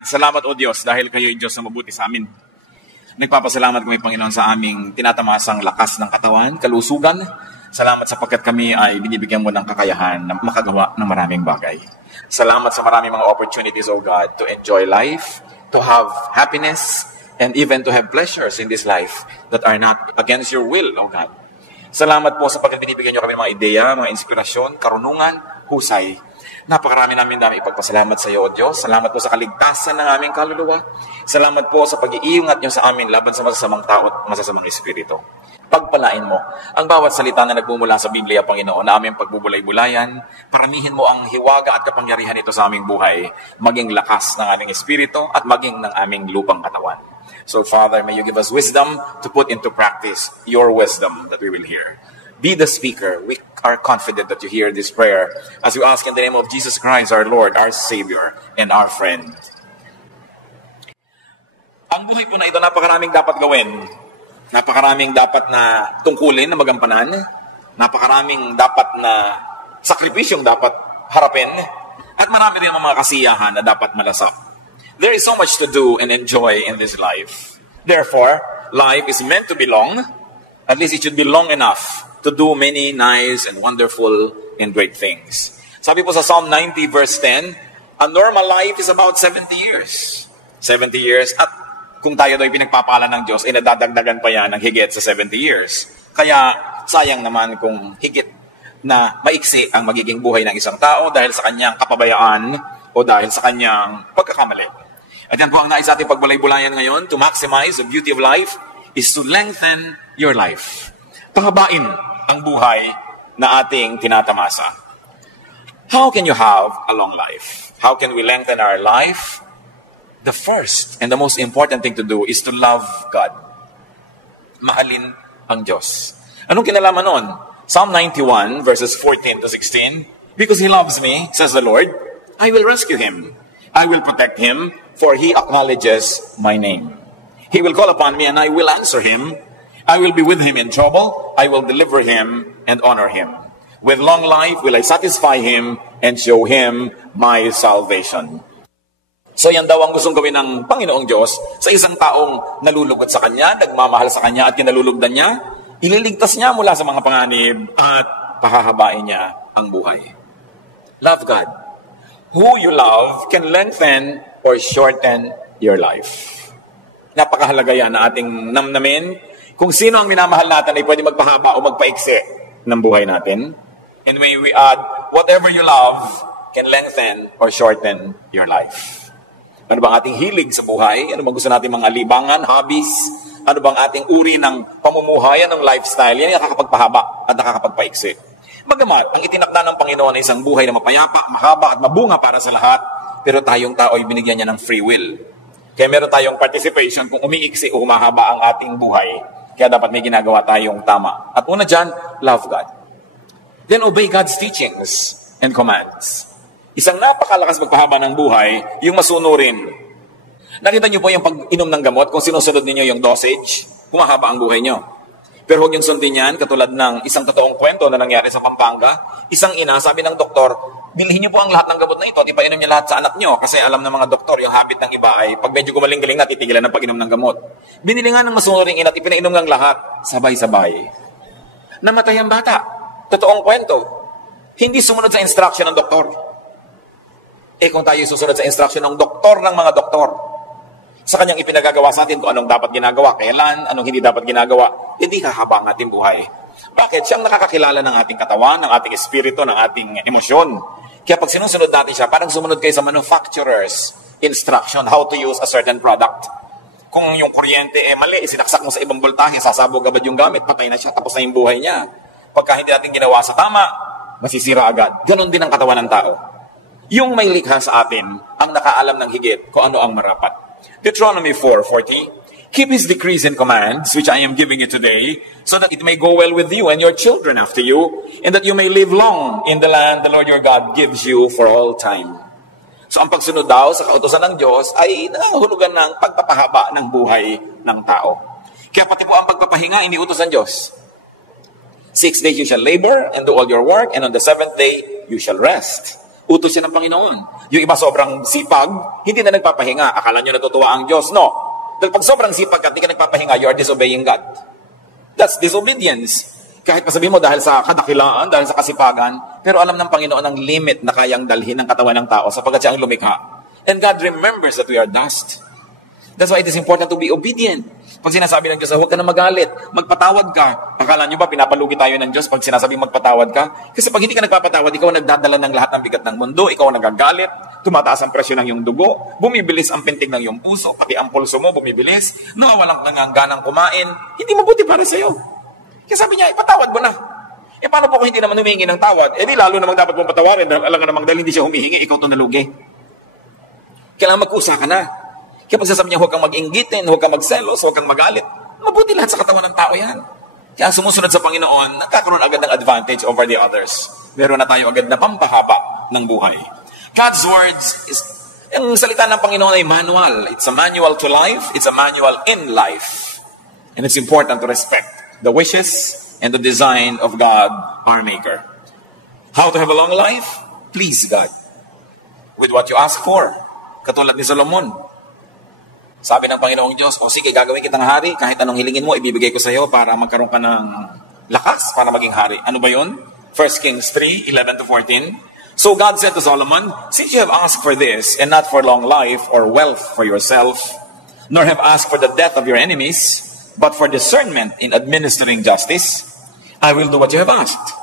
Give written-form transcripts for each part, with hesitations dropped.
Salamat o Diyos dahil kayo ay Diyos na mabuti sa amin. Nagpapasalamat kami, Panginoon, sa aming tinatamasang lakas ng katawan, kalusugan. Salamat sapagkat kami ay binibigyan mo ng kakayahan na makagawa ng maraming bagay. Salamat sa maraming mga opportunities, O God, to enjoy life, to have happiness, and even to have pleasures in this life that are not against your will, O God. Salamat po sapagkat binibigyan nyo kami ng mga ideya, mga inspirasyon, karunungan, husay. Napakarami namin ipagpasalamat sa iyo, O Diyos. Salamat po sa kaligtasan ng aming kaluluwa. Salamat po sa pag-iingat niyo sa amin laban sa masasamang tao at masasamang espiritu. Pagpalain mo ang bawat salita na nagmumula sa Biblia, Panginoon, na aming pagbubulay-bulayan. Paramihin mo ang hiwaga at kapangyarihan nito sa aming buhay, maging lakas ng aming espiritu at maging ng aming lupang katawan. So, Father, may you give us wisdom to put into practice your wisdom that we will hear. Be the speaker. We are confident that you hear this prayer as we ask in the name of Jesus Christ, our Lord, our Savior, and our friend. Ang buhay po na ito, napakaraming dapat gawin. Napakaraming dapat na tungkulin na magampanan. Napakaraming dapat na sakripisyong dapat harapin. At marami rin ang mga kasiyahan na dapat malasap. There is so much to do and enjoy in this life. Therefore, life is meant to be long. At least it should be long enough to do many nice and wonderful and great things. Sabi po sa Psalm 90 verse 10, a normal life is about 70 years. 70 years. At kung tayo do'y pinagpapala ng Diyos, nadadagdagan pa yan ng higit sa 70 years. Kaya sayang naman kung higit na maiksi ang magiging buhay ng isang tao dahil sa kanyang kapabayaan o dahil sa kanyang pagkakamali. At yan po ang nais ating pagbulay-bulayan ngayon. To maximize the beauty of life is to lengthen your life. Pahabain ang buhay na ating tinatamasa. How can you have a long life? How can we lengthen our life? The first and the most important thing to do is to love God. Mahalin ang Diyos. Anong kinalaman nun? Psalm 91 verses 14 to 16. Because He loves me, says the Lord, I will rescue Him. I will protect Him, for He acknowledges my name. He will call upon me and I will answer Him. I will be with him in trouble. I will deliver him and honor him. With long life will I satisfy him and show him my salvation. So yan daw ang gustong gawin ng Panginoong Diyos sa isang taong nalulugod sa Kanya, nagmamahal sa Kanya at kinalulugdan niya. Ililigtas niya mula sa mga panganib at pahahabain niya ang buhay. Love God. Who you love can lengthen or shorten your life. Napakahalaga yan na ating namnamin. Kung sino ang minamahal natin ay pwede magpahaba o magpaiksi ng buhay natin. And when we add, whatever you love can lengthen or shorten your life. Ano bang ating hilig sa buhay? Ano bang gusto natin mga libangan, hobbies? Ano bang ating uri ng pamumuhay, ng lifestyle? Yan yung nakakapagpahaba at nakakapagpaiksi. Bagamat, ang itinakda ng Panginoon ay isang buhay na mapayapa, mahaba at mabunga para sa lahat, pero tayong tao ay binigyan niya ng free will. Kaya meron tayong participation kung umiiksi o humahaba ang ating buhay. Kaya dapat may ginagawa tayong tama. At una dyan, love God. Then obey God's teachings and commands. Isang napakalakas magpahaba ng buhay, yung masunurin. Nakita niyo po yung pag-inom ng gamot, kung sinusunod ninyo yung dosage, humahaba ang buhay niyo. Pero huwag yung sundin yan, katulad ng isang totoong kwento na nangyari sa Pampanga. Isang ina, sabi ng doktor, bilhin niyo po ang lahat ng gamot na ito, ipainom niyo lahat sa anak niyo. Kasi alam ng mga doktor, yung habit ng iba ay pag medyo gumaling-galing na, titigilan ng pag-inom ng gamot. Binili nga ng masunuring ina at ipinainom ng lahat, sabay-sabay. Namatay ang bata. Totoong kwento. Hindi sumunod sa instruction ng doktor. Kung tayo susunod sa instruction ng doktor ng mga doktor, sa kanyang ipinagagawa sa atin kung anong dapat ginagawa, kailan, anong hindi dapat ginagawa, hindi hahaba ang ating buhay. Bakit? Siyang nakakakilala ng ating katawan, ng ating espiritu, ng ating emosyon. Kaya pag sinusunod natin siya, parang sumunod kayo sa manufacturer's instruction how to use a certain product. Kung yung kuryente mali, sinaksak mo sa ibang voltahe, sasabog agad yung gamit, patay na siya, tapos na yung buhay niya. Pagka hindi natin ginawa sa tama, masisira agad. Ganon din ang katawan ng tao. Yung may likha sa atin, ang nakaalam ng higit kung ano ang marapat. Deuteronomy 4:40, keep his decrees and commands, which I am giving you today, so that it may go well with you and your children after you, and that you may live long in the land the Lord your God gives you for all time. So ang pagsunod daw sa kautusan ng Diyos ay nangahulugan ng pagpapahaba ng buhay ng tao. Kaya pati po ang pagpapahinga, iniutos ng Diyos. 6 days you shall labor and do all your work, and on the 7th day you shall rest. Utos siya ng Panginoon. Yung iba sobrang sipag, hindi na nagpapahinga. Akala nyo natutuwa ang Diyos? No. Dahil pag sobrang sipag at hindi ka nagpapahinga, you are disobeying God. That's disobedience. Kahit pasabihin mo dahil sa kadakilaan, dahil sa kasipagan, pero alam ng Panginoon ang limit na kayang dalhin ng katawan ng tao sapagkat siya ang lumikha. And God remembers that we are dust. That's why it is important to be obedient. Pag sinasabi ng Diyos, huwag ka na magalit, magpatawad ka. Akala nyo ba pinapalugi tayo ng Diyos pag sinasabing magpatawad ka? Kasi pag hindi ka nagpapatawad, ikaw ang nagdadala ng lahat ng bigat ng mundo, ikaw ang nagagalit, tumataas ang presyo ng iyong dugo, bumibilis ang pintig ng iyong puso, pati ang pulso mo bumibilis, nawawalan ka ng ganang kumain, hindi mabuti para sa iyo. Kaya sabi niya, ipatawad mo na. E paano po kung hindi naman humihingi ng tawad? E di lalo namang dapat mong patawarin, alam ka namang dahil hindi siya humihingi, ikaw ito nalugi. Kailangan mag-usa ka na. Kaya pag sasabi niya, huwag kang mag-inggitin, huwag kang magselos, huwag kang magalit, mabuti lahat sa katawan ng tao yan. Kaya sumusunod sa Panginoon, nagkakaroon agad ng advantage over the others. Meron na tayo agad na pampahaba ng buhay. God's words is, ang salita ng Panginoon ay manual. It's a manual to life, it's a manual in life. And it's important to respect the wishes and the design of God, our Maker. How to have a long life? Please God. With what you ask for. Katulad ni Solomon. Sabi ng Panginoong Diyos, o sige, gagawin kitang hari, kahit anong hilingin mo, ibibigay ko sa iyo para magkaroon ka ng lakas para maging hari. Ano ba yun? 1 Kings 3:11-14. So God said to Solomon, since you have asked for this, and not for long life or wealth for yourself, nor have asked for the death of your enemies, but for discernment in administering justice, I will do what you have asked.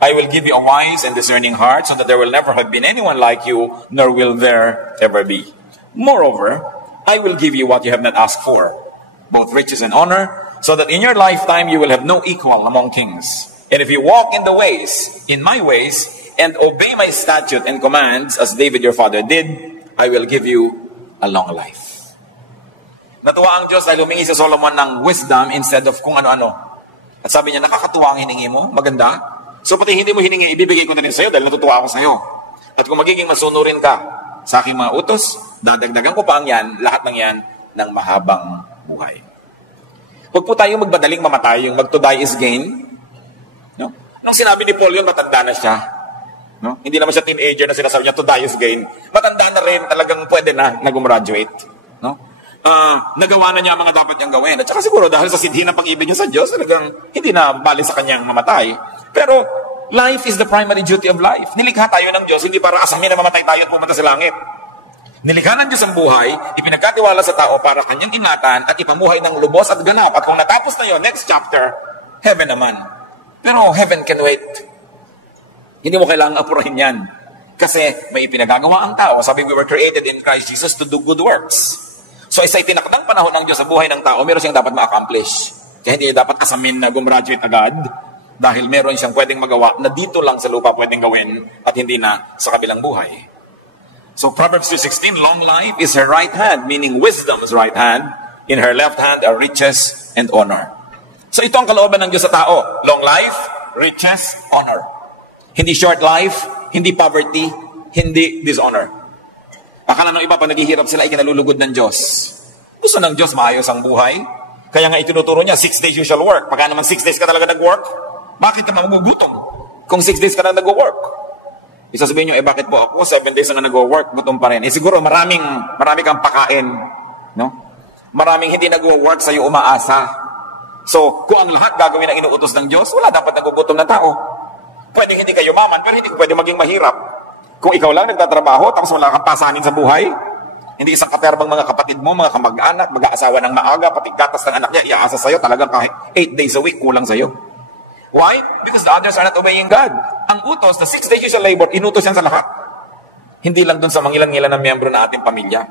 I will give you a wise and discerning heart, so that there will never have been anyone like you, nor will there ever be. Moreover, I will give you what you have not asked for, both riches and honor, so that in your lifetime you will have no equal among kings. And if you walk in my ways, and obey my statute and commands, as David your father did, I will give you a long life. Natuwa ang Diyos dahil humingi sa Solomon ng wisdom instead of kung ano-ano. At sabi niya, nakakatuwa ang hiningi mo, maganda. So pati hindi mo hiningi, ibibigay ko na rin sa iyo dahil natutuwa ako sa iyo. At kung magiging masunurin ka sa aking mga utos, dadagdagan ko pa ang yan, lahat ng yan, ng mahabang buhay. Huwag po tayo magbadaling mamatay, yung mag to die is gain. No? Nung sinabi ni Paul yun, matanda na siya. No? Hindi naman siya teenager na sinasabi niya, to die is gain. Matanda na rin, talagang pwede na gumraduate. No? Nagawa na niya ang mga dapat niyang gawin. At saka siguro, dahil sa sidhi ng pag-ibig niya sa Diyos, talagang hindi na bali sa kanyang mamatay. Pero, life is the primary duty of life. Nilikha tayo ng Diyos, hindi para asamin na mamatay tayo at pumunta sa langit. Nilikha ng Diyos ang buhay, ipinagkatiwala sa tao para kanyang ingatan at ipamuhay ng lubos at ganap. At kung natapos na yun, next chapter, heaven naman. Pero heaven can wait. Hindi mo kailangang apurahin yan. Kasi may ipinagagawa ang tao. Sabi, we were created in Christ Jesus to do good works. So isa itinakdang panahon ng Diyos sa buhay ng tao, meron siyang dapat ma-accomplish. Kaya hindi dapat asamin na gumraduate agad. Dahil meron siyang pwedeng magawa na dito lang sa lupa pwedeng gawin at hindi na sa kabilang buhay. So Proverbs 2:16, long life is her right hand, meaning wisdom's right hand. In her left hand are riches and honor. So ito ang kalooban ng Diyos sa tao. Long life, riches, honor. Hindi short life, hindi poverty, hindi dishonor. Akala ng iba pag naghihirap sila ay kinalulugod ng Diyos. Gusto ng Diyos maayos ang buhay. Kaya nga itinuturo niya, 6 days you shall work. Pagka naman 6 days ka talaga nag-work, bakit naman magugutom? Kung 6 days ka na nag-work. Isasabihin nyo, bakit po ako 7 days na nag-work, gutom pa rin. Siguro marami kang pakain. No? Maraming hindi nag-work sa'yo umaasa. So, kung ang lahat gagawin ang inuutos ng Diyos, wala dapat nagugutom na tao. Pwedeng hindi kayo maman, pero hindi pwede maging mahirap. Kung ikaw lang nagtatrabaho, tapos wala kang pasanin sa buhay, hindi isang katerbang mga kapatid mo, mga kamag-anak, mag-aasawa ng maaga, pati gatas ng anak niya, iaasa sa'yo, talagang kahit 8 days a week, kulang sa'yo. Why? Because the others are not obeying God. Ang utos, the 6 days you shall labor, inutos yan sa lahat. Hindi lang dun sa mangilan-ngilan ng miyembro na ating pamilya.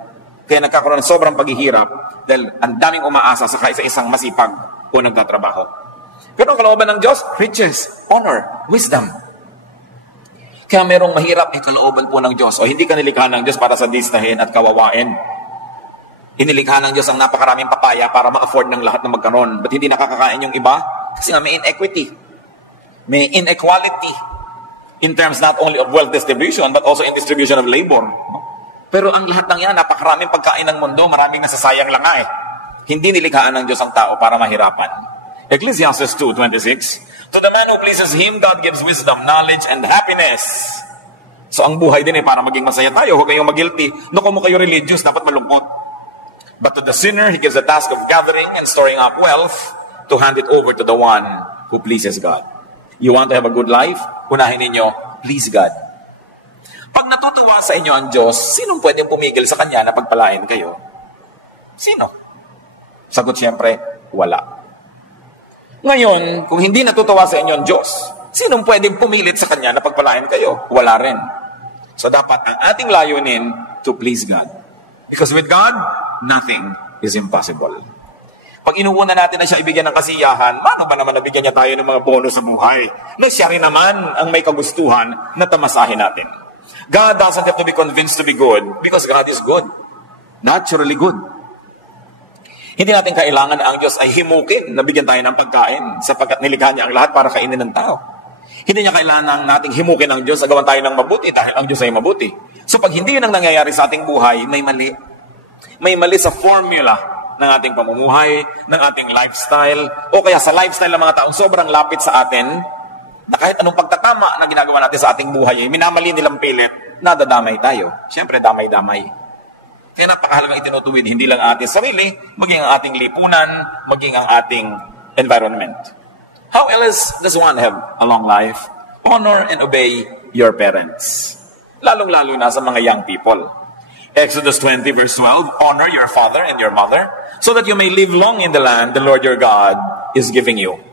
Kaya nagkakaroon ng sobrang paghihirap dahil ang daming umaasa sa kaisa-isang masipag o nagtatrabaho. Pero ang kalooban ng Diyos, riches, honor, wisdom. Kaya merong mahirap, kalooban po ng Diyos. O hindi ka nilikha ng Diyos para sadistahin at kawawain. Inilikha ng Diyos ang napakaraming papaya para ma-afford ng lahat na magkaroon. Ba't hindi nakakakain yung iba? Kasi nga may inequity. May inequality in terms not only of wealth distribution but also in distribution of labor. Pero ang lahat ng yan, napakaraming pagkain ng mundo, maraming nasasayang lang nga eh. Hindi nilikhaan ng Diyos ang tao para mahirapan. Ecclesiastes 2:26, to the man who pleases Him, God gives wisdom, knowledge, and happiness. So ang buhay din para maging masaya tayo. Huwag kayong mag-guilty. No, kung kayo religious, dapat malungkot. But to the sinner, He gives the task of gathering and storing up wealth to hand it over to the one who pleases God. You want to have a good life? Unahin ninyo, please God. Pag natutuwa sa inyo ang Diyos, sinong pwedeng pumigil sa Kanya na pagpalain kayo? Sino? Sagot siyempre, wala. Ngayon, kung hindi natutuwa sa inyo ang Diyos, sinong pwedeng pumilit sa Kanya na pagpalain kayo? Wala rin. So dapat ang ating layunin to please God. Because with God, nothing is impossible. Pag inuuna natin na siya ibigyan ng kasiyahan, paano ba naman nabigyan niya tayo ng mga bonus sa buhay? Na siya rin naman ang may kagustuhan na tamasahin natin. God doesn't have to be convinced to be good because God is good. Naturally good. Hindi natin kailangan na ang Diyos ay himukin na bigyan tayo ng pagkain sapagkat nilikha niya ang lahat para kainin ng tao. Hindi niya kailangan nating himukin ang Diyos na gawan tayo ng mabuti dahil ang Diyos ay mabuti. So pag hindi yun ang nangyayari sa ating buhay, may mali. May mali sa formula ng ating pamumuhay, ng ating lifestyle, o kaya sa lifestyle ng mga taong sobrang lapit sa atin, na kahit anong pagtatama na ginagawa natin sa ating buhay, minamali nilang pilit, nadadamay tayo. Siyempre, damay-damay. Kaya napakahalagang itinutuwid, hindi lang ating sarili, maging ang ating lipunan, maging ang ating environment. How else does one have a long life? Honor and obey your parents. Lalong-lalo na sa mga young people. Exodus 20 verse 12, honor your father and your mother, so that you may live long in the land the Lord your God is giving you.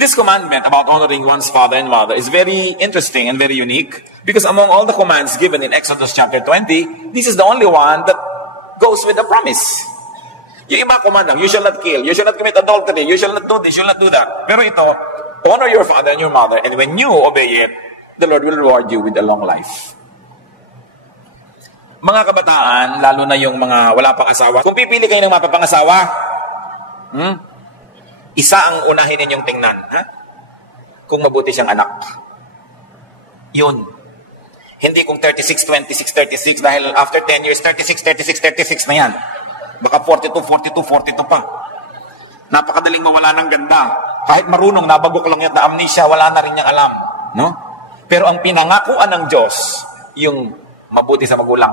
This commandment about honoring one's father and mother is very interesting and very unique, because among all the commands given in Exodus chapter 20, this is the only one that goes with the promise. Yung iba command lang, you shall not kill, you shall not commit adultery, you shall not do this, you shall not do that. Pero ito, honor your father and your mother, and when you obey it, the Lord will reward you with a long life. Mga kabataan, lalo na yung mga wala pang asawa, kung pipili kayo ng mapapangasawa, isa ang unahin ninyong tingnan, kung mabuti siyang anak. Yun. Hindi kung 36, 26, 36, dahil after 10 years, 36, 36, 36 na yan. Baka 42, 42, 42 pa. Napakadaling mawala ng ganda. Kahit marunong, nabagok lang yan na amnesia, wala na rin niyang alam. No? Pero ang pinangakuan ng Diyos, yung mabuti sa magulang.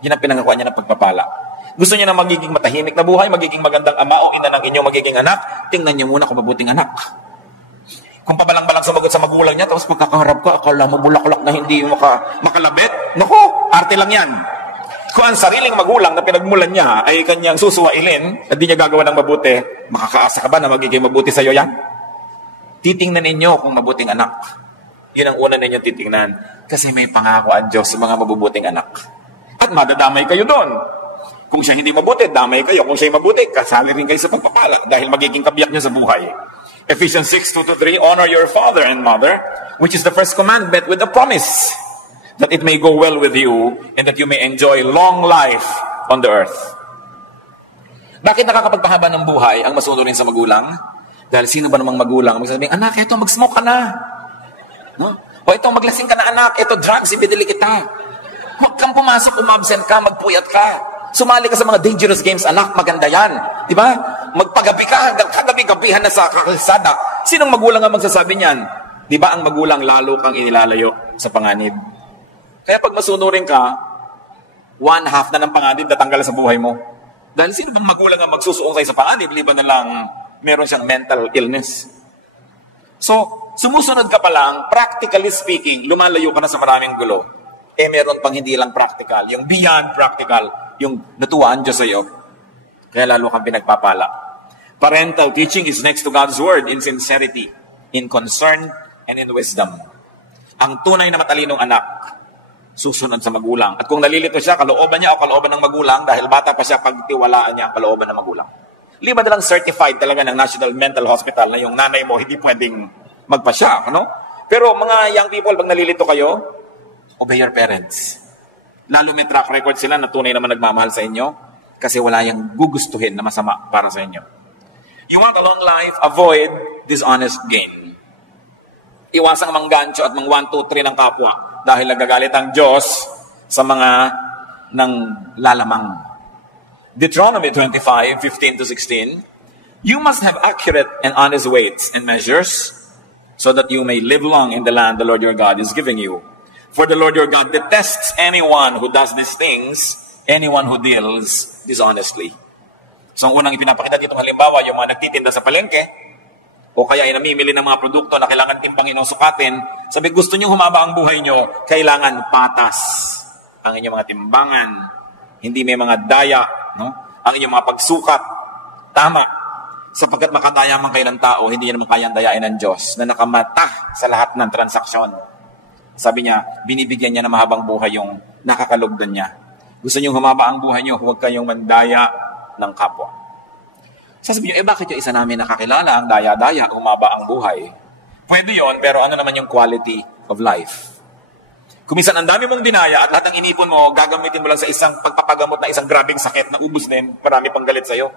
Yun ang pinangakuan niya ng pagpapala. Gusto niya na magiging matahimik na buhay, magiging magandang ama o ina ng inyong magiging anak, tingnan niyo muna kung mabuting anak. Kung pabalang-balang sumagot sa magulang niya, tapos pagkakaharap ka, akala mo bulaklak na hindi makalabit, naku, arte lang yan. Kung ang sariling magulang na pinagmulan niya ay kanyang susuwailin at di niya gagawa ng mabuti, makakaasa ka ba na magiging mabuti sa'yo yan? Titingnan ninyo kung mabuting anak. Yun ang una ninyo titingnan. Kasi may pangako ang Diyos sa mga mabubuting anak. At madadamay kayo doon. Kung siya hindi mabuti, damay kayo. Kung siya mabuti, kasali rin kayo sa pagpapala dahil magiging kabiyak niyo sa buhay. Ephesians 6:2-3, honor your father and mother, which is the first commandment with a promise that it may go well with you and that you may enjoy long life on the earth. Bakit nakakapagpahaba ng buhay ang masunurin sa magulang? Dahil sino ba namang magulang magsasabi, anak, eto, mag-smoke ka na. No? O ito, maglasing ka na anak, ito, drugs, ibidili kita. Huwag kang pumasok, umabsent ka, magpuyat ka. Sumali ka sa mga dangerous games, anak, maganda yan. Di ba? Magpagabi ka, hanggang kagabi-gabihan na sa kalsada. Sinong magulang ang magsasabi niyan? Di ba ang magulang lalo kang inilalayo sa panganib? Kaya pag masunurin ka, 1/2 na ng panganib natanggal sa buhay mo. Dahil sino bang magulang ang magsusuong sa'yo sa panganib, liban na lang meron siyang mental illness. So, sumusunod ka pa lang, practically speaking, lumalayo ka na sa maraming gulo. Meron pang hindi lang practical, yung beyond practical, yung natuwaan Diyos sa'yo. Kaya lalo kang pinagpapala. Parental teaching is next to God's word in sincerity, in concern, and in wisdom. Ang tunay na matalinong anak, susunod sa magulang. At kung nalilito siya, kalooban niya o kalooban ng magulang, dahil bata pa siya, pagtiwalaan niya ang kalooban ng magulang. Liban na lang certified talaga ng National Mental Hospital na yung nanay mo hindi pwedeng magpasya, ano? Pero mga young people, pag nalilito kayo, obey your parents. Lalo may track record sila na tunay naman nagmamahal sa inyo kasi wala yung gugustuhin na masama para sa inyo. You want a long life, avoid dishonest gain. Iwasang manggancho at mang 1, 2, 3 ng kapwa dahil nagagalit ang Diyos sa mga nang lalamang. Deuteronomy 25:15-16, you must have accurate and honest weights and measures so that you may live long in the land the Lord your God is giving you. For the Lord your God detests anyone who does these things, anyone who deals dishonestly. So, ang unang ipinapakita ditong halimbawa, yung mga nagtitinda sa palengke, o kaya ay namimili ng mga produkto na kailangan timbangin o sukatin, sabi, gusto nyo humaba ang buhay nyo, kailangan patas ang inyong mga timbangan, hindi may mga daya, no? Ang inyong mga pagsukat, tama. Sapagkat makadaya man kayo ng tao, hindi nyo naman kayang dayain ng Diyos na nakamata sa lahat ng transaksyon. Sabi niya, binibigyan niya na mahabang buhay yung nakakalugdan niya. Gusto nyo humaba ang buhay nyo, huwag kayong mandaya ng kapwa. Sasabihin nyo, bakit yung isa namin nakakilala ang daya-daya, humaba ang buhay? Pwede yon, pero ano naman yung quality of life? Kung minsan ang dami mong dinaya at lahat ng inipon mo, gagamitin mo lang sa isang pagpapagamot na isang grabing sakit na ubus na yun, marami pang galit sa'yo.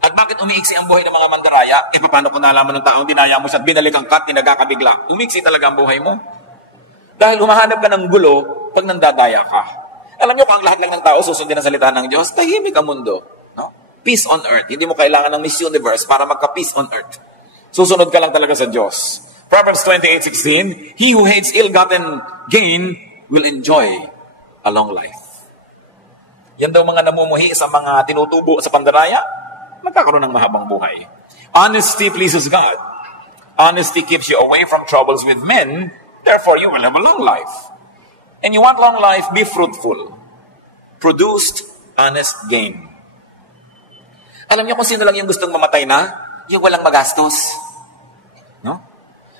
At bakit umiiksi ang buhay ng mga mandaraya? Paano kung nalaman ng taong dinaya mo siya at binalik ang kat, tinagakabigla? Umiiksi talaga ang buhay mo. Dahil humahanap ka ng gulo pag nandadaya ka. Alam nyo, kung ang lahat lang ng tao susundin ang salita ng Diyos, tahimik ang mundo. No? Peace on earth. Hindi mo kailangan ng Miss Universe para magka-peace on earth. Susunod ka lang talaga sa Diyos. Proverbs 28:16, he who hates ill-gotten gain will enjoy a long life. Yan daw mga namumuhi sa mga tinutubo sa pandaraya, magkakaroon ng mahabang buhay. Honesty pleases God. Honesty keeps you away from troubles with men, therefore you will have a long life. And you want long life, be fruitful. Produced, honest gain. Alam niyo kung sino lang yung gustong mamatay na? Yung walang magastos. No?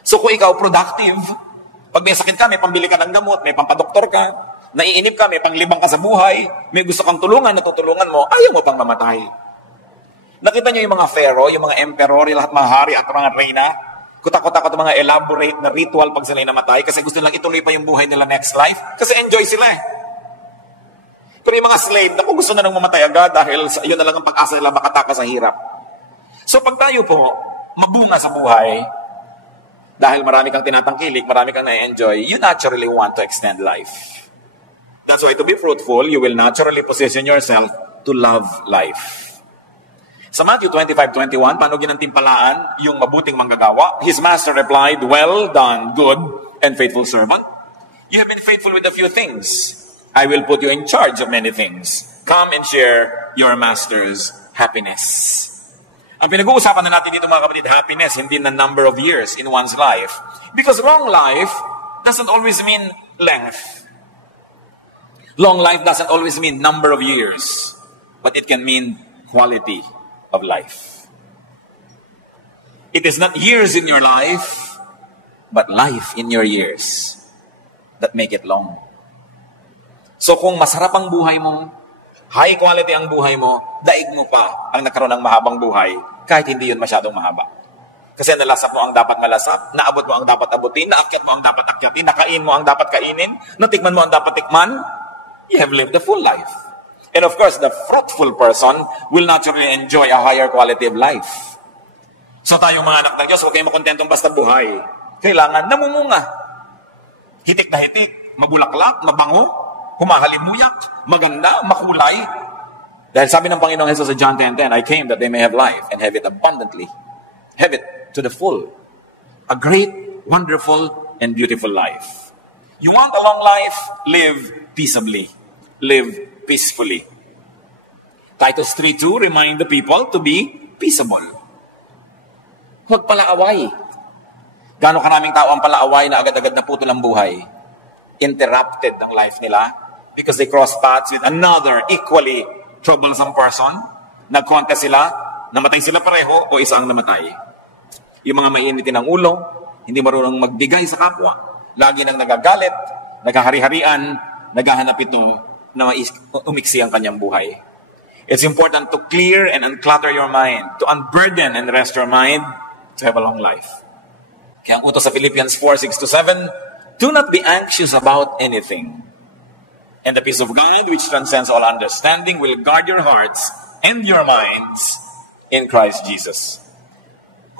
So kung ikaw productive, pag may sakit ka, may pambili ka ng gamot, may pampadoktor ka, naiinip ka, may panglibang ka sa buhay, may gusto kang tulungan, natutulungan mo, ayaw mo pang mamatay. Nakita niyo yung mga pharaoh, yung mga emperor, yung lahat mga hari at mga reyna, kutak-kutak mga elaborate na ritual pag sila namatay kasi gusto nilang ituloy pa yung buhay nila next life kasi enjoy sila eh. Pero yung mga slave, naku, gusto na nang mamatay agad dahil yun na lang ang pag-asa nila makataka sa hirap. So pag tayo po, mabunga sa buhay, dahil marami kang tinatangkilik, marami kang na-enjoy, you naturally want to extend life. That's why to be fruitful, you will naturally position yourself to love life. Sa Matthew 25:21, paano ginantimpalaan yung mabuting manggagawa? His master replied, well done, good and faithful servant. You have been faithful with a few things. I will put you in charge of many things. Come and share your master's happiness. Ang pinag-uusapan na natin dito mga kapatid, happiness, hindi na number of years in one's life. Because long life doesn't always mean length. Long life doesn't always mean number of years. But it can mean quality of life. It is not years in your life, but life in your years that make it long. So kung masarap ang buhay mo, high quality ang buhay mo, daig mo pa ang nagkaroon ng mahabang buhay kahit hindi yun masyadong mahaba. Kasi nalasap mo ang dapat malasap, naabot mo ang dapat abutin, naakyat mo ang dapat akyatin, nakain mo ang dapat kainin, natikman mo ang dapat tikman, you have lived a full life. And of course, the fruitful person will naturally enjoy a higher quality of life. So tayong mga anak ng Diyos, huwag kayong makontentong basta buhay. Kailangan namumunga. Hitik na hitik, mabulaklak, mabango, humahalimuyak, maganda, makulay. Dahil sabi ng Panginoong Jesus sa John 10:10, I came that they may have life and have it abundantly. Have it to the full. A great, wonderful, and beautiful life. You want a long life? Live peaceably. Live peacefully. Titus 3:2 remind the people to be peaceable. Huwag palaaway. Gano'ng karaming tao ang palaaway na agad-agad na putol ang buhay. Interrupted ang life nila because they cross paths with another equally troublesome person. Nag-contest sila, namatay sila pareho o isa ang namatay. Yung mga mainitin ng ulo, hindi marunong magbigay sa kapwa. Lagi nang nagagalit, nagkahari-harian, naghahanap ito na umiksi ang kanyang buhay. It's important to clear and unclutter your mind, to unburden and rest your mind, to have a long life. Kaya ang utos sa Philippians 4:6-7, do not be anxious about anything. And the peace of God, which transcends all understanding, will guard your hearts and your minds in Christ Jesus.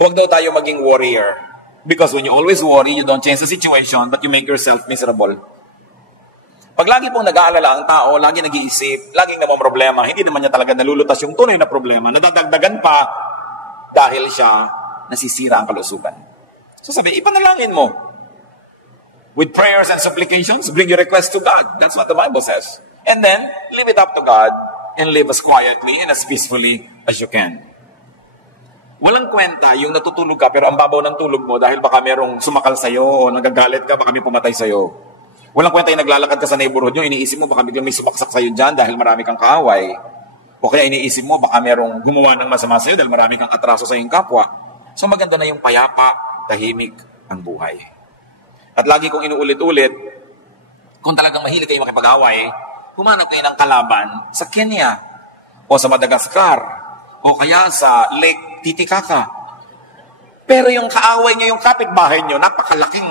Huwag daw tayo maging warrior. Because when you always worry, you don't change the situation, but you make yourself miserable. Pag lagi pong nag-aalala ang tao, lagi nag-iisip, laging namamroblema, hindi naman niya talaga nalulutas yung tunay na problema, nadadagdagan pa dahil siya nasisira ang kalusugan. So sabi, ipanalangin mo. With prayers and supplications, bring your request to God. That's what the Bible says. And then, leave it up to God and live as quietly and as peacefully as you can. Walang kwenta yung natutulog ka pero ang babaw ng tulog mo dahil baka merong sumakal sa'yo o nagagalit ka, baka may pumatay sa'yo. Walang kwenta yung naglalakad ka sa neighborhood nyo, iniisip mo baka biglang may subaksak sa'yo dyan dahil marami kang kaaway. O kaya iniisip mo baka merong gumawa ng masama sa'yo dahil marami kang atraso sa iyong kapwa. So maganda na yung payapa, tahimik ang buhay. At lagi kong inuulit-ulit, kung talagang mahilig kayo makipag-away, humanap kayo ng kalaban sa Kenya, o sa Madagascar, o kaya sa Lake Titicaca. Pero yung kaaway nyo, yung kapitbahay nyo, napakalaking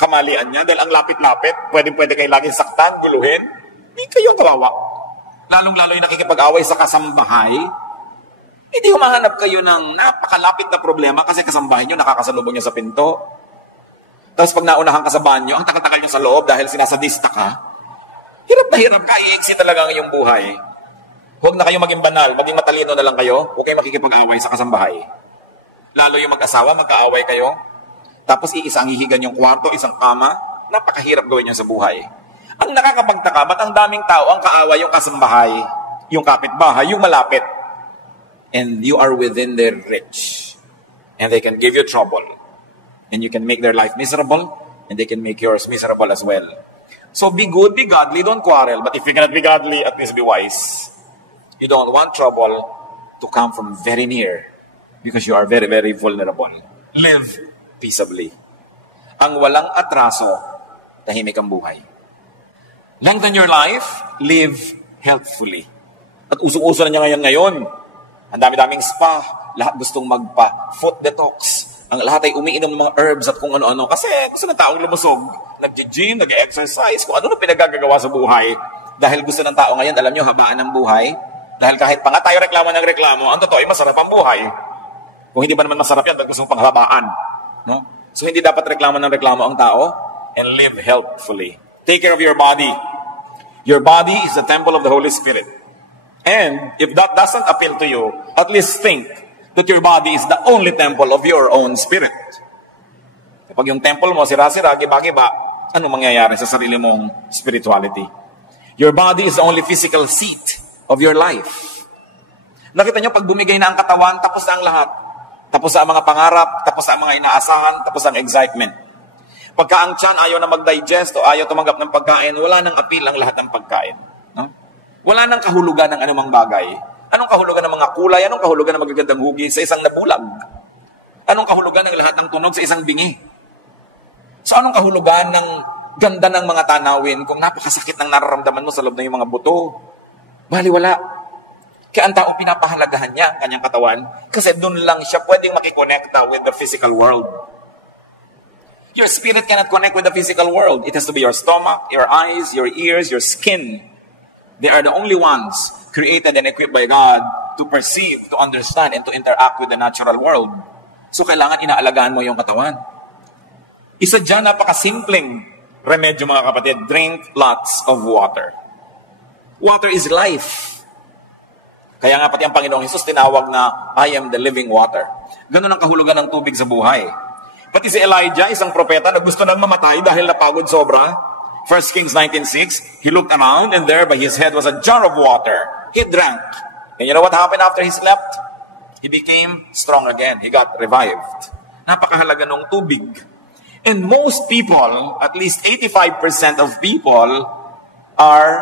kamalian niya dahil ang lapit-lapit, pwede kayo laging saktan, guluhin, hindi kayo kawawa. Lalong-lalo yung nakikipag-away sa kasambahay, hindi humahanap kayo ng napakalapit na problema kasi kasambahay nyo nakakasalubong nyo sa pinto. Tapos pag naunahan ka sa banyo, ang takal-takal nyo sa loob dahil sinasadista ka, hirap na hirap ka, i-exit talaga ang iyong buhay. Huwag na kayo maging banal, maging matalino na lang kayo, huwag kayo makikipag-away sa kasambahay. Lalo yung mag-asawa, magka-away kayo, tapos iisa ang hihigan yung kwarto, isang kama, napakahirap gawin yan sa buhay. Ang nakakapagtaka, ba't ang daming tao ang kaaway yung kasambahay, yung kapitbahay, yung malapit, and you are within their reach, and they can give you trouble. And you can make their life miserable, and they can make yours miserable as well. So be good, be godly, don't quarrel. But if you cannot be godly, at least be wise. You don't want trouble to come from very near, because you are very, very vulnerable. Live peaceably. Ang walang atraso, tahimik ang buhay. Lengthen your life, live healthfully. At usong-uso na niya ngayon. Ang dami-daming spa, lahat gustong magpa-foot detox. Ang lahat ay umiinom ng mga herbs at kung ano-ano. Kasi gusto ng taong lumusog. Nag-gym, nag-exercise, kung ano pinagagagawa sa buhay. Dahil gusto ng tao ngayon, alam nyo, habaan ng buhay. Dahil kahit pa nga tayo reklamo ng reklamo, ang totoo ay masarap ang buhay. Kung hindi ba naman masarap yan, dahil gusto mong panghabaan. No? So hindi dapat reklamo ng reklamo ang tao and live healthfully. Take care of your body. Your body is the temple of the Holy Spirit. And if that doesn't appeal to you, at least think that your body is the only temple of your own spirit. Kapag yung temple mo, sira-sira, giba-giba, ano mangyayari sa sarili mong spirituality? Your body is the only physical seat of your life. Nakita nyo, pag bumigay na ang katawan, tapos na ang lahat. Tapos na ang mga pangarap, tapos na ang mga inaasahan, tapos na ang excitement. Pagka ang tiyan ayaw na mag-digest o ayaw tumanggap ng pagkain, wala nang appeal ang lahat ng pagkain. No? Wala nang kahulugan ng anumang bagay. Anong kahulugan ng mga kulay? Anong kahulugan ng magagandang hugi sa isang nabulag? Anong kahulugan ng lahat ng tunog sa isang bingi? So anong kahulugan ng ganda ng mga tanawin kung napakasakit ng nararamdaman mo sa loob ng iyong mga buto? Baliwala. Kaya ang tao pinapahalagahan niya ang kanyang katawan kasi doon lang siya pwedeng makikonekta with the physical world. Your spirit cannot connect with the physical world. It has to be your stomach, your eyes, your ears, your skin. They are the only ones created and equipped by God to perceive, to understand, and to interact with the natural world. So kailangan inaalagaan mo yung katawan. Isa dyan, napakasimpleng remedyo mga kapatid. Drink lots of water. Water is life. Kaya nga pati ang Panginoong Hesus tinawag na, I am the living water. Ganun ang kahulugan ng tubig sa buhay. Pati si Elijah, isang propeta na gusto nang mamatay dahil napagod sobra. 1 Kings 19:6, he looked around and there by his head was a jar of water. He drank. And you know what happened after he slept? He became strong again. He got revived. Napakahalaga ng tubig. And most people, at least 85% of people, are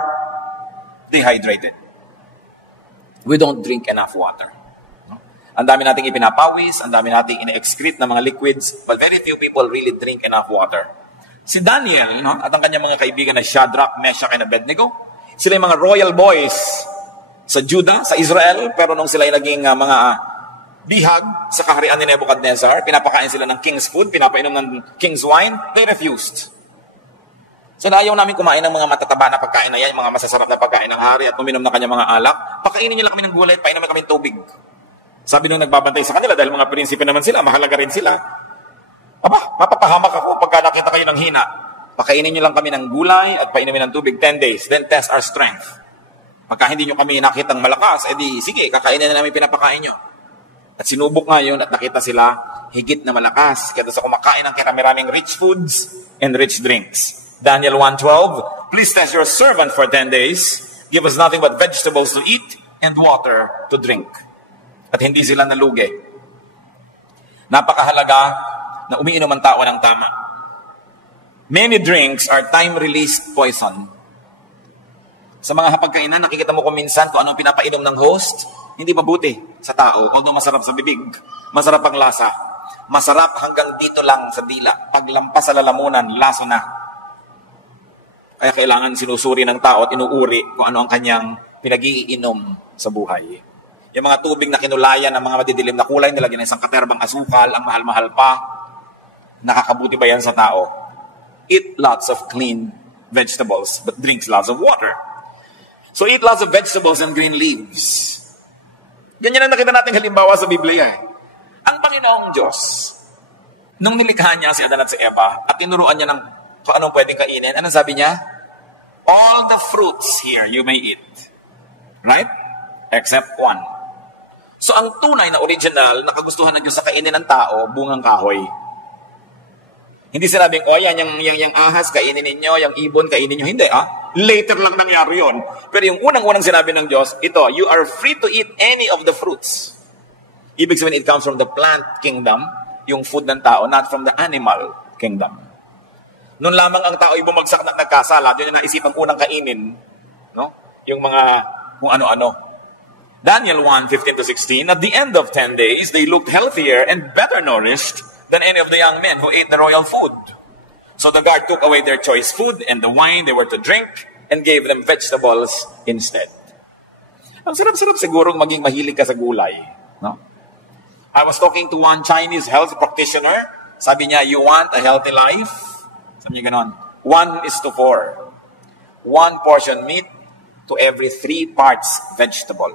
dehydrated. We don't drink enough water. Ang dami nating ipinapawis, ang dami nating ina-excrete na mga liquids, but very few people really drink enough water. Si Daniel, no, at ang kanyang mga kaibigan na Shadrach, Meshach, and Abednego, sila yung mga royal boys sa Judah, sa Israel, pero nung sila yung naging mga bihag sa kaharian ni Nebuchadnezzar, pinapakain sila ng king's food, pinapainom ng king's wine, they refused. So ayaw namin kumain ng mga matataba na pagkain na yan, yung mga masasarap na pagkain ng hari at uminom na kanyang mga alak, pakainin nila kami ng gulay at painumin kami ng tubig. Sabi nung nagbabantay sa kanila, dahil mga prinsipe naman sila, mahalaga rin sila, aba, mapapahamak ako pagka nakita kayo ng hina. Pakainin nyo lang kami ng gulay at painumin ng tubig 10 days, then test our strength. Pagka hindi nyo kami nakitang malakas, edi sige, kakainin na namin pinapakain nyo. At sinubok nga yun at nakita sila higit na malakas kaya sa kumakain ng karami-raming rich foods and rich drinks. Daniel 1:12, please test your servant for 10 days. Give us nothing but vegetables to eat and water to drink. At hindi sila nalugi. Napakahalaga na umiinom ang tao ng tama. Many drinks are time-released poison. Sa mga hapagkainan, nakikita mo kung minsan kung anong pinapainom ng host, hindi mabuti sa tao. Although masarap sa bibig, masarap ang lasa. Masarap hanggang dito lang sa dila. Paglampas sa lalamunan, laso na. Kaya kailangan sinusuri ng tao at inuuri kung ano ang kanyang pinag-iinom sa buhay. Yung mga tubig na kinulayan ng mga madidilim na kulay, nilagyan ng isang katerbang asukal, ang mahal-mahal pa, nakakabuti ba yan sa tao? Eat lots of clean vegetables, but drinks lots of water. So eat lots of vegetables and green leaves. Ganyan ang nakita natin halimbawa sa Biblia. Ang Panginoong Diyos, nung nilikha niya si Adan at si Eva, at tinuruan niya ng kung anong pwedeng kainin, anong sabi niya? All the fruits here you may eat. Right? Except one. So ang tunay na original na kagustuhan ng Diyos sa kainin ng tao, bungang kahoy. Hindi sinabing, yung ahas, kainin ninyo, yung ibon, kainin ninyo. Hindi, later lang nangyari yun. Pero yung unang-unang sinabi ng Diyos, ito, you are free to eat any of the fruits. Ibig sabihin, it comes from the plant kingdom, yung food ng tao, not from the animal kingdom. Noon lamang ang tao ay bumagsak na nagkasala, doon yung naisipang unang kainin, no? Yung mga, kung ano-ano. Daniel 1:15-16, at the end of 10 days, they looked healthier and better nourished than any of the young men who ate the royal food. So the guard took away their choice food and the wine they were to drink and gave them vegetables instead. Ang sarap-sarap sigurong maging mahilig ka sa gulay. No? I was talking to one Chinese health practitioner. Sabi niya, you want a healthy life? Sabi niya ganon, 1:4. 1 portion meat to every 3 parts vegetable.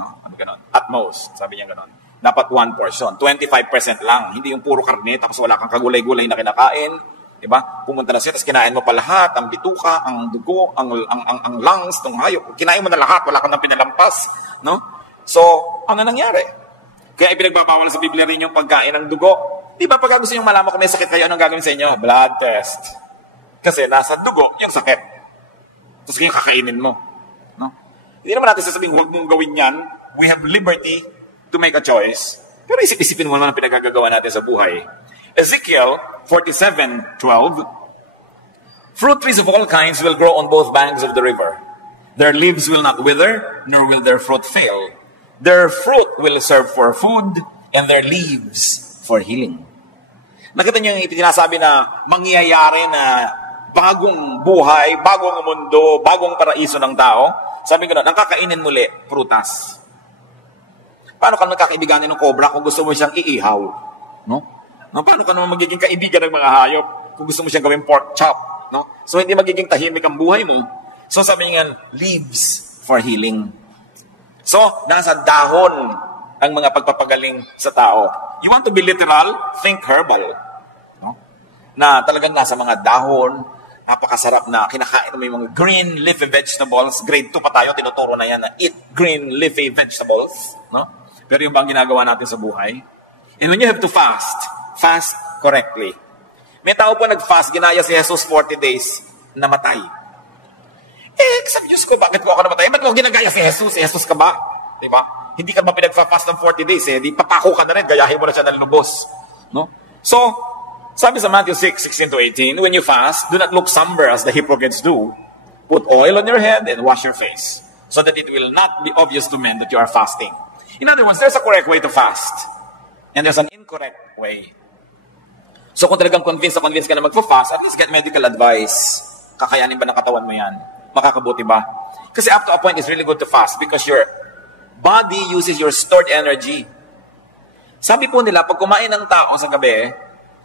No? Sabi ganon. At most, sabi niya ganon. Dapat 1 portion. 25% lang. Hindi yung puro karne, tapos wala kang kagulay-gulay na kinakain. Diba? Pumunta na siya, tapos kinain mo pa lahat, ang bituka, ang dugo, ang lungs, ng hayop. Kinain mo na lahat, wala kang nang pinalampas. No? So, ano nangyari? Kaya ipinagbabawal sa Biblia rin yung pagkain ng dugo. Di ba pag gusto nyo malaman kung may sakit kayo, anong gagawin sa inyo? Blood test. Kasi nasa dugo yung sakit. Tapos yung kakainin mo. No? Hindi naman natin sasabing, huwag mong gawin yan. We have liberty to make a choice. Pero isip-isipin mo naman ang pinagagagawa natin sa buhay. Ezekiel 47:12, fruit trees of all kinds will grow on both banks of the river. Their leaves will not wither, nor will their fruit fail. Their fruit will serve for food, and their leaves for healing. Nakita niyo yung itinasabi na mangyayari na bagong buhay, bagong mundo, bagong paraiso ng tao? Sabi ko na, ang kakainin muli, prutas. Paano ka magkakaibiganin ng cobra kung gusto mo siyang iihaw? No? Paano ka naman magiging kaibigan ng mga hayop kung gusto mo siyang gawing pork chop? No? So, hindi magiging tahimik ang buhay mo. So, sabi niya, leaves for healing. So, nasa dahon ang mga pagpapagaling sa tao. You want to be literal? Think herbal. No? Na talagang nasa mga dahon, napakasarap na kinakain mo yung mga green leafy vegetables. Grade 2 pa tayo, tinuturo na yan na eat green leafy vegetables. No? Pero yung bang ginagawa natin sa buhay? And when you have to fast correctly. May tao po nag-fast, ginaya si Jesus 40 days, namatay. Sabi Diyos ko, bakit ko ako namatay? Ba't mo ginagaya si Jesus? Si Jesus ka ba? Diba? Hindi ka ba pinag-fast ng 40 days Di papako ka na rin, gayahin mo na siya ng lubos. No? So, sabi sa Matthew 6:16-18, when you fast, do not look somber as the hypocrites do. Put oil on your head and wash your face, so that it will not be obvious to men that you are fasting. In other words, there's a correct way to fast. And there's an incorrect way. So kung talagang convinced ka na magpa-fast, at least get medical advice. Kakayanin ba ng katawan mo yan? Makakabuti ba? Kasi up to a point, it's really good to fast because your body uses your stored energy. Sabi po nila, pag kumain ng tao sa gabi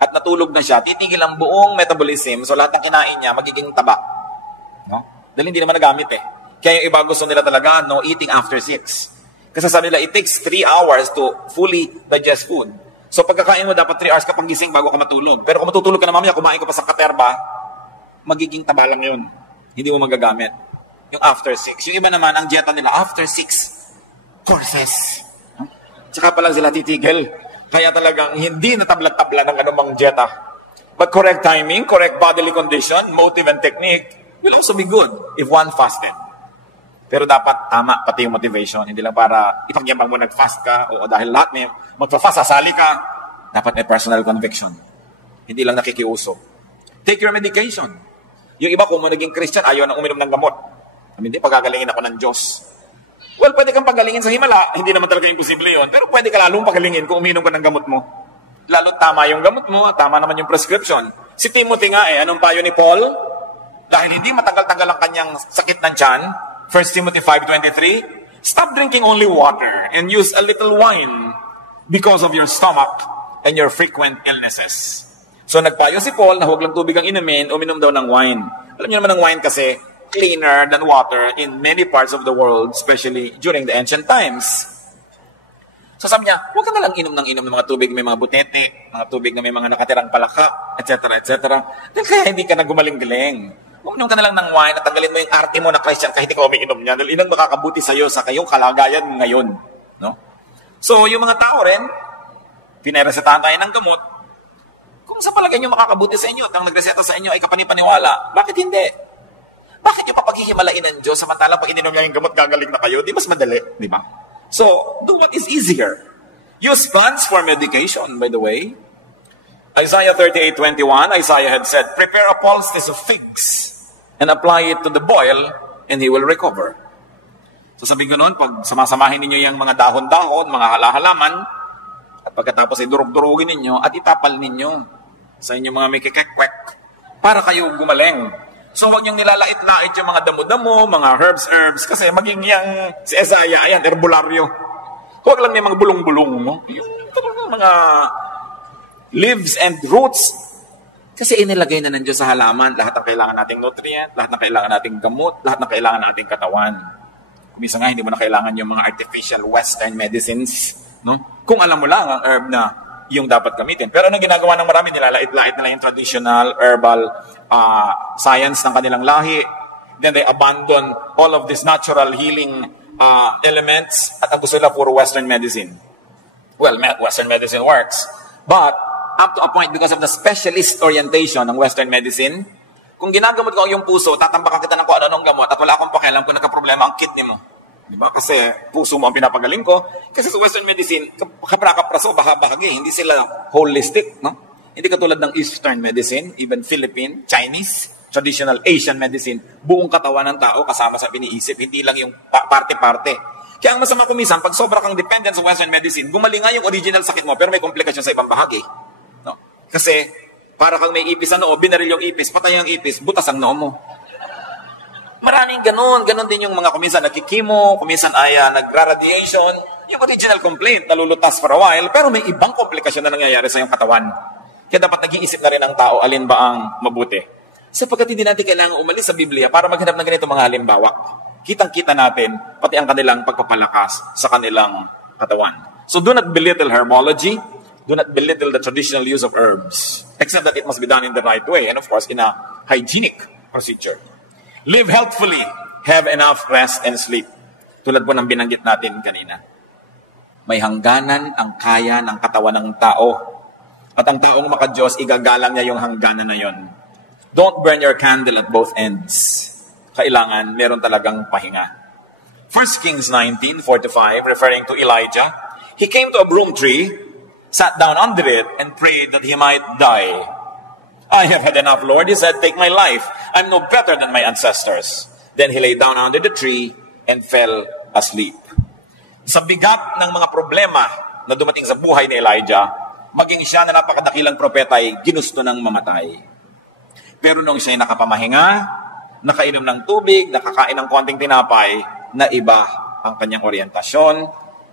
at natulog na siya, titigil ang buong metabolism, so lahat ng kinain niya magiging taba. No? Dahil hindi naman nagamit Kaya yung iba gusto nila talaga, no eating after 6. Kasi sabi nila, it takes 3 hours to fully digest food. So pagkakain mo, dapat 3 hours ka pang gising bago ka matulog. Pero kung matutulog ka na mamaya, kumain ka pa sa katerba, magiging taba lang yun. Hindi mo magagamit. Yung after 6. Yung iba naman, ang dieta nila, after 6 courses. Tsaka pa lang sila titigil. Kaya talagang hindi natabla-tabla ng anumang dieta. But correct timing, correct bodily condition, motive and technique will also be good if one fasted. Pero dapat tama pati yung motivation. Hindi lang para ipagyabang mo nag-fast ka o dahil lahat may magpa-fast, sasali ka. Dapat may personal conviction. Hindi lang nakikiuso. Take your medication. Yung iba kung naging Christian, ayaw na uminom ng gamot. Hindi, pagagalingin ako ng Diyos. Well, pwede kang pagalingin sa himala. Hindi naman talaga imposible yun. Pero pwede ka lalong pagalingin kung uminom ka ng gamot mo. Lalo tama yung gamot mo, tama naman yung prescription. Si Timothy nga anong payo ni Paul? Dahil hindi matagal-tagal ang kanyang sakit ng tiyan, 1 Timothy 5:23, stop drinking only water and use a little wine because of your stomach and your frequent illnesses. So nagpayo si Paul na huwag lang tubig ang inumin, uminom daw ng wine. Alam niyo naman ang wine kasi cleaner than water in many parts of the world, especially during the ancient times. So sabi niya, huwag ka na lang inom ng mga tubig may mga butete, mga tubig na may mga nakatirang palaka, etc., etc. Dahil kaya hindi ka na gumaling-galing. Uminom ka na lang ng wine at tanggalin mo yung arte mo na Christian kahit ikaw umiinom niya. Dahil inang makakabuti sa iyo sa kayong kalagayan ngayon. No? So yung mga tao rin, pinaresetahan tayo ng gamot. Kung sa palagay nyo makakabuti sa inyo at ang nagreseta sa inyo ay kapanipaniwala, bakit hindi? Bakit nyo papaghihimalain ng Diyos samantalang pag ininom niya yung gamot gagaling na kayo? Di mas madali, di ba? So, do what is easier. Use plants for medication, by the way. Isaiah 38:21, Isaiah had said, prepare a poultice of figs and apply it to the boil and he will recover. So sabi ko noon, pag samasamahin ninyo yung mga dahon-dahon, mga halaman, at pagkatapos ay durug-durugin ninyo at itapal ninyo sa inyong mga mikikekwek para kayo gumaling. So huwag niyong nilalait-lait yung mga damo-damo, mga herbs, kasi maging yung si Isaiah, ayan, herbularyo. Huwag lang may mga bulong-bulong, no? Yung mga leaves and roots. Kasi inilagay na ng Diyos sa halaman, lahat ng kailangan nating nutrient, lahat ng kailangan nating gamot, lahat ng kailangan nating katawan. Kumisa nga, hindi mo na kailangan yung mga artificial western medicines, no? Kung alam mo lang ang herb na yung dapat gamitin. Pero ano ginagawa ng marami, nilalait-lait nila yung traditional herbal science ng kanilang lahi. Then they abandon all of these natural healing elements at ang gusto nila puro Western medicine. Well, Western medicine works. But up to a point, because of the specialist orientation ng Western medicine, kung ginagamot ko yung puso, tatambakan kita ng kung ano-anong gamot at wala akong pakialam kung nagka-problema ang kidney mo. Diba? Kasi puso mo ang pinapagaling ko. Kasi sa Western medicine, kapra-kapraso, bahagi, hindi sila holistic, no? Hindi katulad ng Eastern medicine, even Philippine, Chinese, traditional Asian medicine, buong katawan ng tao kasama sa iniisip, hindi lang yung parte-parte. Kaya ang masama kumisan, pag sobra kang dependent sa Western medicine, gumaling nga yung original sakit mo, pero may komplikasyon sa ibang bahagi. No? Kasi, para kang may ipis sa noo, binaril yung ipis, patay yung ipis, butas ang noo mo. Maraming ganon din yung mga kuminsan nagkikimo, kuminsan ay nagra-radiation, yung original complaint, nalulutas for a while, pero may ibang komplikasyon na nangyayari sa iyong katawan. Kaya dapat nag-iisip na rin ang tao, alin ba ang mabuti. Sapagkat hindi natin kailangan umalis sa Biblia para maghanap ng ganito mga halimbawa. Kitang-kita natin, pati ang kanilang pagpapalakas sa kanilang katawan. So do not belittle herbology, do not belittle the traditional use of herbs, except that it must be done in the right way, and of course, in a hygienic procedure. Live healthfully, have enough rest and sleep. Tulad po ng binanggit natin kanina. May hangganan ang kaya ng katawan ng tao. At ang taong makadiyos, igagalang niya yung hangganan na yon. Don't burn your candle at both ends. Kailangan, meron talagang pahinga. 1 Kings 19:4-5, referring to Elijah, he came to a broom tree, sat down under it, and prayed that he might die. I have had enough, Lord, he said, take my life. I'm no better than my ancestors. Then he lay down under the tree and fell asleep. Sa bigat ng mga problema na dumating sa buhay ni Elijah, maging siya na napakadakilang propeta ay ginusto ng mamatay. Pero nung siya ay nakapamahinga, nakainom ng tubig, nakakain ng konting tinapay, na iba ang kanyang orientasyon,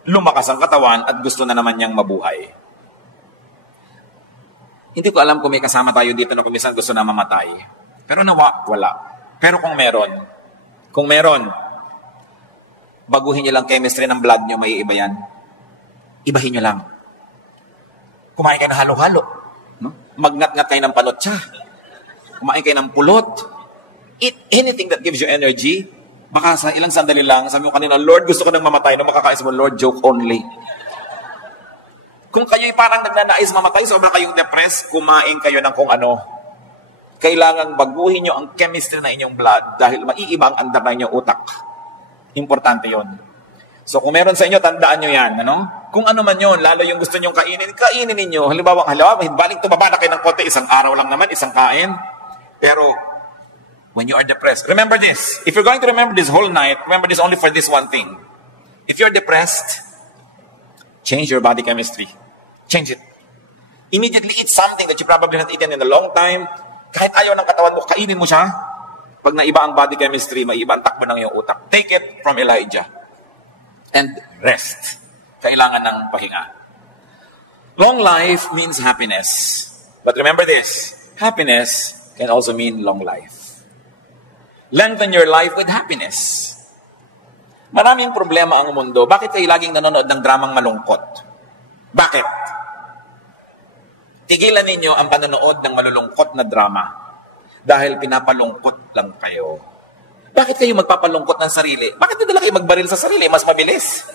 lumakas ang katawan at gusto na naman niyang mabuhay. Hindi ko alam kung may kasama tayo dito na kumisan gusto na mamatay. Pero nawa, wala. Pero kung meron, baguhin niyo lang chemistry ng blood niyo, may iba yan. Ibahin niyo lang. Kumain kayo ng halo-halo. No? Magnat-ngat kayo ng panotsa. Kumain kayo ng pulot. Eat anything that gives you energy. Baka sa ilang sandali lang, sabi mo kanina, Lord, gusto ko nang mamatay. Nung makakais mo, Lord, joke only. Kung kayo'y parang nagnanais mamatay, sobra kayong depressed, kumain kayo ng kung ano. Kailangang baguhin nyo ang chemistry na inyong blood dahil maiiba ang andar na inyong utak. Importante yon. So kung meron sa inyo, tandaan nyo yan. Ano? Kung ano man yun, lalo yung gusto nyong kainin ninyo. Halimbawa, baling tumaba na kayo ng konti, isang araw lang naman, isang kain. Pero, when you are depressed, remember this. If you're going to remember this whole night, remember this only for this one thing. If you're depressed, change your body chemistry. Change it. Immediately eat something that you probably haven't eaten in a long time. Kahit ayaw ng katawan mo, kainin mo siya. Pag naiba ang body chemistry, maiba ang takbo ng iyong utak. Take it from Elijah. And rest. Kailangan ng pahinga. Long life means happiness. But remember this, happiness can also mean long life. Lengthen your life with happiness. Maraming problema ang mundo. Bakit kayo laging nanonood ng dramang malungkot? Bakit? Tigilan ninyo ang panonood ng malulungkot na drama dahil pinapalungkot lang kayo. Bakit kayo magpapalungkot ng sarili? Bakit hindi kayo magbaril sa sarili? Mas mabilis.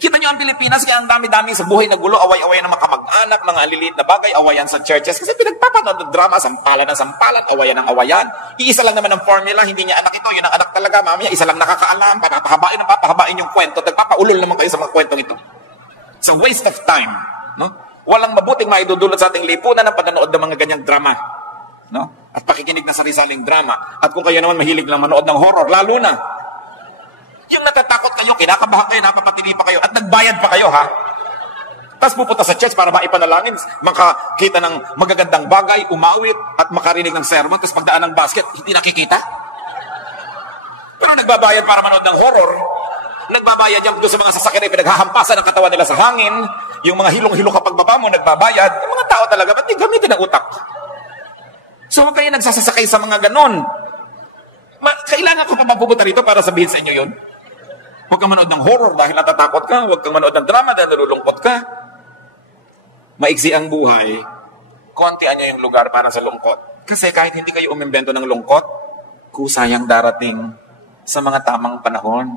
Kita nyo ang Pilipinas, kaya ang dami-dami sa buhay na gulo, away-away ng mga kamag-anak, mga aliliit na bagay, awayan sa churches. Kasi pinagpapanood ng drama, sampalan ng sampalan, awayan ng awayan. Iisa lang naman ang formula, hindi niya anak ito, yun ang anak talaga, mamaya, isa lang nakakaalam, papahabain yung kwento, nagpapaulol naman kayo sa mga kwentong ito. It's a waste of time. No? Walang mabuting maidudulot sa ating lipunan ng panonood ng mga ganyang drama. No? At pakikinig na sari-saling drama. At kung kayo naman mahilig lang manood ng horror, lalo na, yung natatakot kayo, kinakabahan kayo, napapatili pa kayo, at nagbayad pa kayo, ha? Tapos pupunta sa church para maipanalangin, makakita ng magagandang bagay, umawit, at makarinig ng sermon, tapos pagdaan ng basket, hindi nakikita. Pero nagbabayad para manood ng horror, nagbabayad yan doon sa mga sasakyan na pinaghahampasan ng katawan nila sa hangin, yung mga hilong-hilo kapag baba mo, nagbabayad, yung mga tao talaga, ba't di gamitin ang utak? So, huwag kayo nagsasasakay sa mga ganon. Kailangan ko pa mapupunta rito para sabihin sa inyo yun? Huwag kang manood ng horror dahil natatakot ka. Huwag kang manood ng drama dahil nalulungkot ka. Maiksi ang buhay. Kontian nyo yung lugar para sa lungkot. Kasi kahit hindi kayo umimbento ng lungkot, kusayang darating sa mga tamang panahon.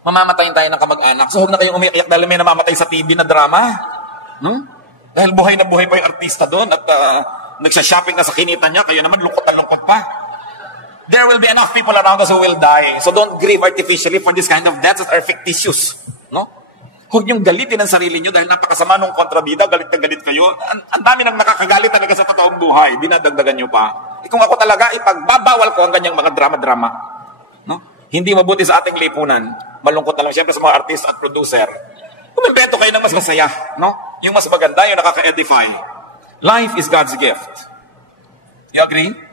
Mamamatayin tayo ng kamag-anak. So huwag na kayong umiiyak dahil may namamatay sa TV na drama. Dahil buhay na buhay pa yung artista doon at nagsha-shopping na sa kinita niya, kayo naman lungkot na lungkot pa. There will be enough people around us who will die. So don't grieve artificially for this kind of deaths that are fictitious. No? Huwag niyong galitin ang sarili niyo dahil napakasama nung kontrabida, galit na galit kayo. Ang dami nang nakakagalit talaga sa totoong buhay. Dinadagdagan niyo pa. Kung ako talaga, ipagbabawal ko ang ganyang mga drama-drama. No? Hindi mabuti sa ating lipunan. Malungkot na lang siyempre sa mga artist at producer. Umimbento kayo ng mas masaya. No? Yung mas maganda, yung nakaka-edify. Life is God's gift. You agree?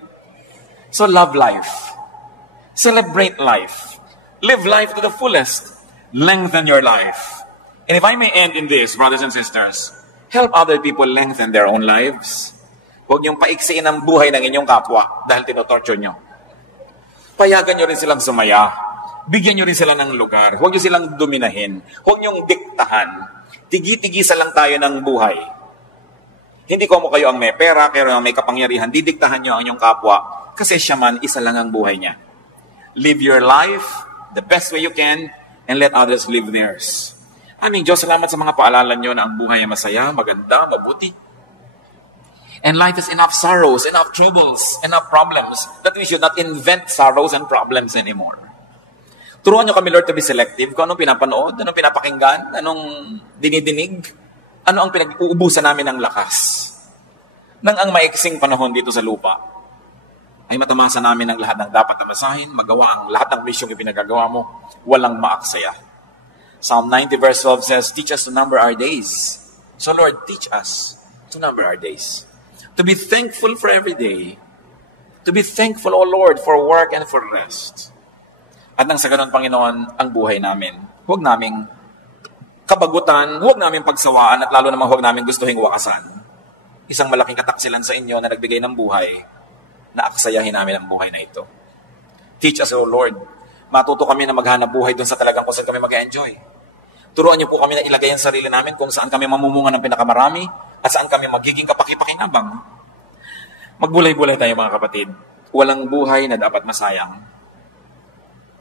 So love life. Celebrate life. Live life to the fullest. Lengthen your life. And if I may end in this, brothers and sisters, help other people lengthen their own lives. Huwag niyong paiksiin ang buhay ng inyong kapwa dahil tinotorture nyo. Payagan nyo rin silang sumaya. Bigyan nyo rin sila ng lugar. Huwag nyo silang dominahin. Huwag nyong diktahan. Tigi-tigisa lang tayo ng buhay. Hindi ko mo kayo ang may pera, kayo ang may kapangyarihan. Didiktahan nyo ang inyong kapwa. Kasi siya man, isa lang ang buhay niya. Live your life the best way you can and let others live theirs. Aming Diyos, salamat sa mga paalala nyo na ang buhay ay masaya, maganda, mabuti. And life is enough sorrows, enough troubles, enough problems that we should not invent sorrows and problems anymore. Turuan nyo kami, Lord, to be selective. Kung anong pinapanood, anong pinapakinggan, anong dinidinig, ano ang pinag-uubusan namin ng lakas. Nang ang maiksing panahon dito sa lupa, ay matamasa namin ang lahat ng dapat na basahin, magawa ang lahat ng misyong ipinagagawa mo, walang maaksaya. Psalm 90 verse 12 says, teach us to number our days. So Lord, teach us to number our days. To be thankful for every day. To be thankful, O Lord, for work and for rest. At nang sa ganun, Panginoon, ang buhay namin, huwag naming kabagutan, huwag naming pagsawaan, at lalo namang huwag naming gustuhin wakasan. Isang malaking kataksilan sa inyo na nagbigay ng buhay, na aksayahin namin ang buhay na ito. Teach us, O Lord. Matuto kami na maghanap buhay doon sa talagang kung saan kami mag-enjoy. Turuan niyo po kami na ilagay ang sarili namin kung saan kami mamumunga ng pinakamarami at saan kami magiging kapaki-pakinabang. Magbulay-bulay tayo, mga kapatid. Walang buhay na dapat masayang.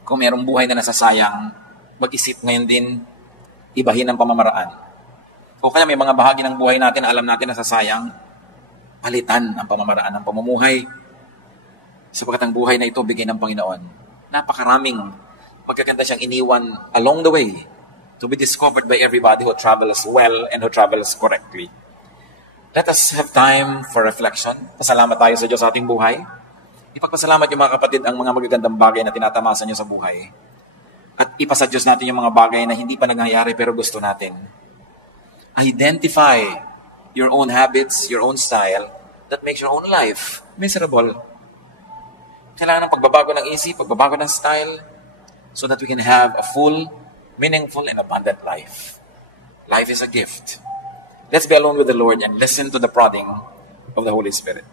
Kung mayroong buhay na nasasayang, mag-isip ngayon din ibahin ang pamamaraan. O kaya may mga bahagi ng buhay natin na alam natin na sasayang, palitan ang pamamaraan ng pamumuhay. Sapagkat ang buhay na ito, bigay ng Panginoon. Napakaraming magaganda siyang iniwan along the way to be discovered by everybody who travels well and who travels correctly. Let us have time for reflection. Pasalamat tayo sa Diyos sa ating buhay. Ipagpasalamat yung mga kapatid ang mga magagandang bagay na tinatamasa niyo sa buhay. At ipasa Diyos natin yung mga bagay na hindi pa nangyayari pero gusto natin. Identify your own habits, your own style that makes your own life miserable. Kailangan ng pagbabago ng isip, pagbabago ng style so that we can have a full, meaningful, and abundant life. Life is a gift. Let's be alone with the Lord and listen to the prodding of the Holy Spirit.